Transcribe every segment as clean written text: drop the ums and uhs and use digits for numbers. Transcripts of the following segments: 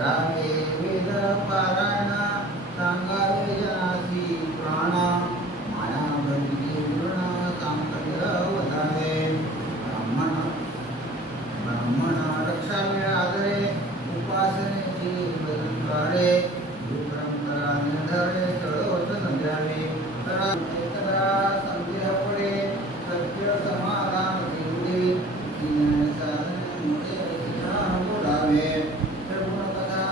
करावे वेद पारायण सांगावे जनासी पुराण माया भरती पूर्ण सांकल्य वधावे ब्राह्मण रक्षावे आदरे उपासनेची बदलकारे परंपरा निर्धारे चळवत नद्यावे करा संध्या पुढे सत्य समाधान देऊदे साधने मुळे बोलावे श्रवण कथा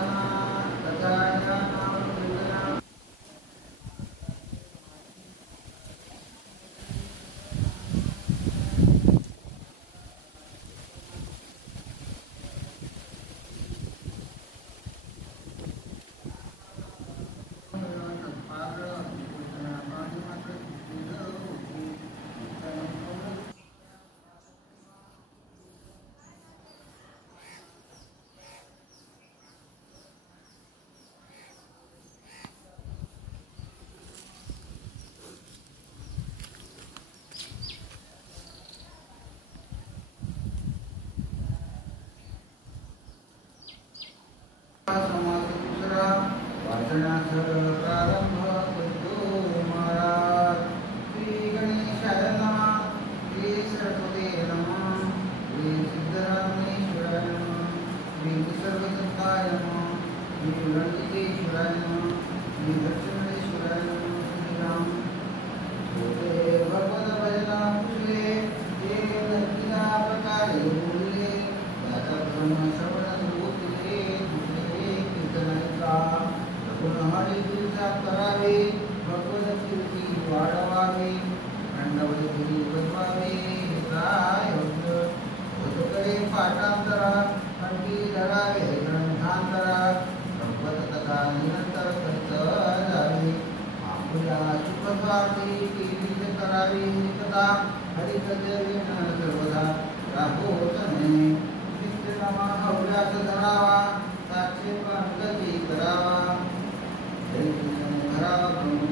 नाम कीर्तना वाचनास प्रारंभ करतो महाराज. श्री गणेशाय नमः, श्री सरस्वती नमः, श्री सिद्धरामेश्वराय नमः, श्री सर्वसत्ताय नमः, श्री रणजितेश्वराय नमः, श्री दक्षिणेश्वराय नमः. श्रीराम होते भगवत भजना पुजले, ते नक्कीला प्रकारे बोलले, त्याचा ब्रह्म श्रवण होते दुसरे कीर्तनाचा हरी कीर्तन करावे, भगवत कीर्ती वाढवावी, खंडवती बजवावी. काय होतकडे पाठांतरा कंठी धरावे ग्रंथांतरा भगवत कथा निरंतर करीत जावे. आपुल्या सुखस्वार्थी केली करावी कथा हरित देवेन सर्वदा राहोत नये. नित्यनामा हव्यास धरावा, साक्षी पंकजी करावा.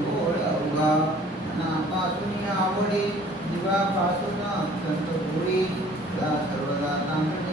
गोड अवघा मनापासून आवडी, जीवापासून अत्यंत गोडी, या सर्वदा चांगली